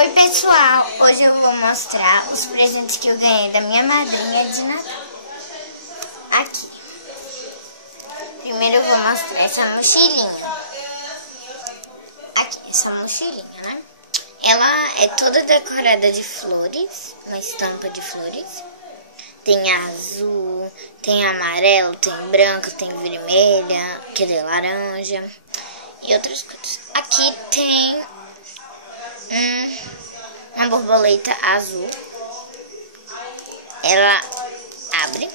Oi pessoal, hoje eu vou mostrar os presentes que eu ganhei da minha madrinha de Natal. Aqui. Primeiro eu vou mostrar essa mochilinha. Aqui, essa mochilinha, né? Ela é toda decorada de flores, uma estampa de flores. Tem azul, tem amarelo, tem branco, tem vermelha, quer dizer, laranja e outras coisas. Aqui tem uma borboleta azul. Ela abre.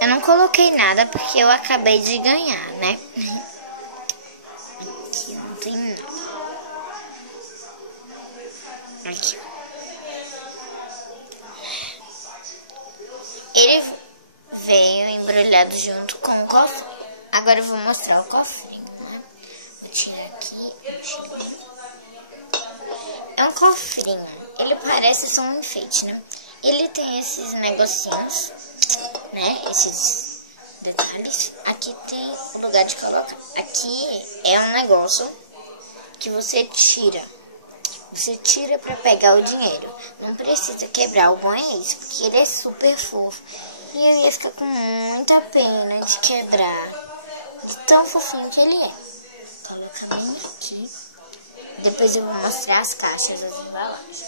Eu não coloquei nada porque eu acabei de ganhar, né? Aqui não tem nada. Aqui. Ele veio embrulhado junto com o cofre. Agora eu vou mostrar o cofrinho, né? Vou tirar aqui. É um cofrinho. Ele parece só um enfeite, né? Ele tem esses negocinhos, né? Esses detalhes. Aqui tem o lugar de colocar. Aqui é um negócio que você tira. Você tira pra pegar o dinheiro. Não precisa quebrar, o bom é isso, porque ele é super fofo. E eu ia ficar com muita pena de quebrar, de tão fofinho que ele é. Coloca bem aqui. Depois eu vou mostrar as caixas, as embalagens.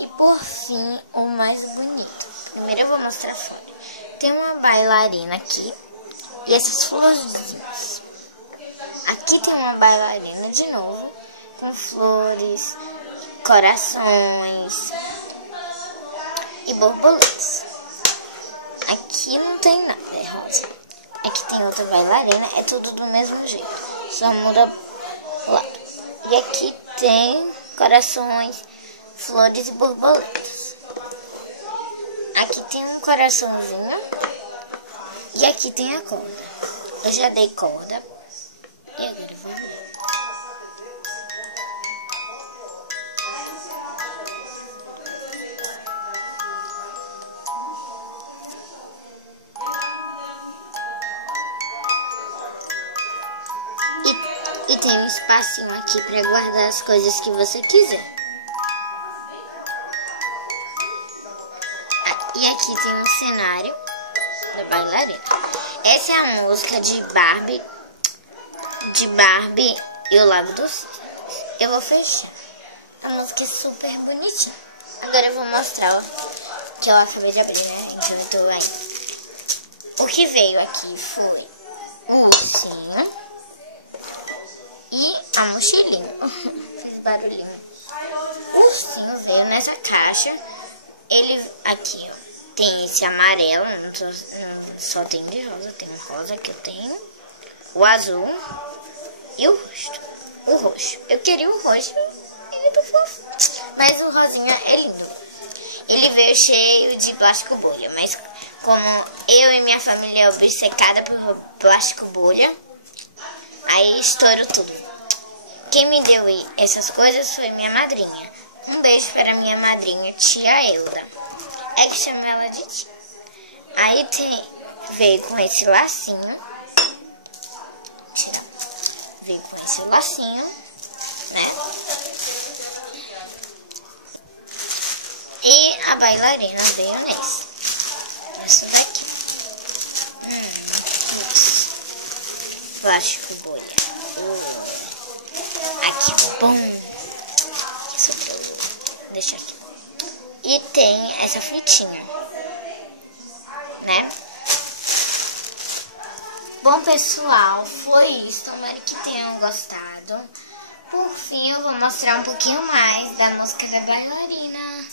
E por fim, o mais bonito. Primeiro eu vou mostrar fora. Tem uma bailarina aqui. E essas florzinhas. Aqui tem uma bailarina de novo. Com flores, corações e borboletas. Aqui não tem nada, é rosa. Aqui tem outra bailarina, é tudo do mesmo jeito, só muda o lado. E aqui tem corações, flores e borboletas. Aqui tem um coraçãozinho e aqui tem a corda. Eu já dei corda e agora eu vou ver. E tem um espacinho aqui para guardar as coisas que você quiser. E aqui tem um cenário da bailarina. Essa é a música de Barbie e o Lago dos Cisnes. Eu vou fechar. A música é super bonitinha. Agora eu vou mostrar, ó, que eu acabei de abrir, né? Então eu tô aí. O que veio aqui foi um ursinho. E a mochilinha. Fez barulhinho. O ursinho veio nessa caixa. Ele aqui, ó. Tem esse amarelo. Só tem de rosa. Tem um rosa que eu tenho. O azul. E o rosto. O roxo. Eu queria o roxo. Ele é tão fofo. Mas o rosinha é lindo. Ele veio cheio de plástico bolha. Mas como eu e minha família é obcecada por plástico bolha, aí estourou tudo. Quem me deu essas coisas foi minha madrinha. Um beijo para minha madrinha, tia Elda. É que chama ela de tia. Aí veio com esse lacinho. Veio com esse lacinho, né? E a bailarina veio nesse. Essa daqui. Isso. Plástico bolha. Aqui bom. Deixa aqui. E tem essa fitinha, né? Bom, pessoal, foi isso. Tomara que tenham gostado. Por fim, eu vou mostrar um pouquinho mais da música da bailarina.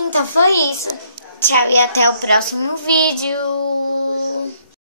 Então foi isso. Tchau e até o próximo vídeo.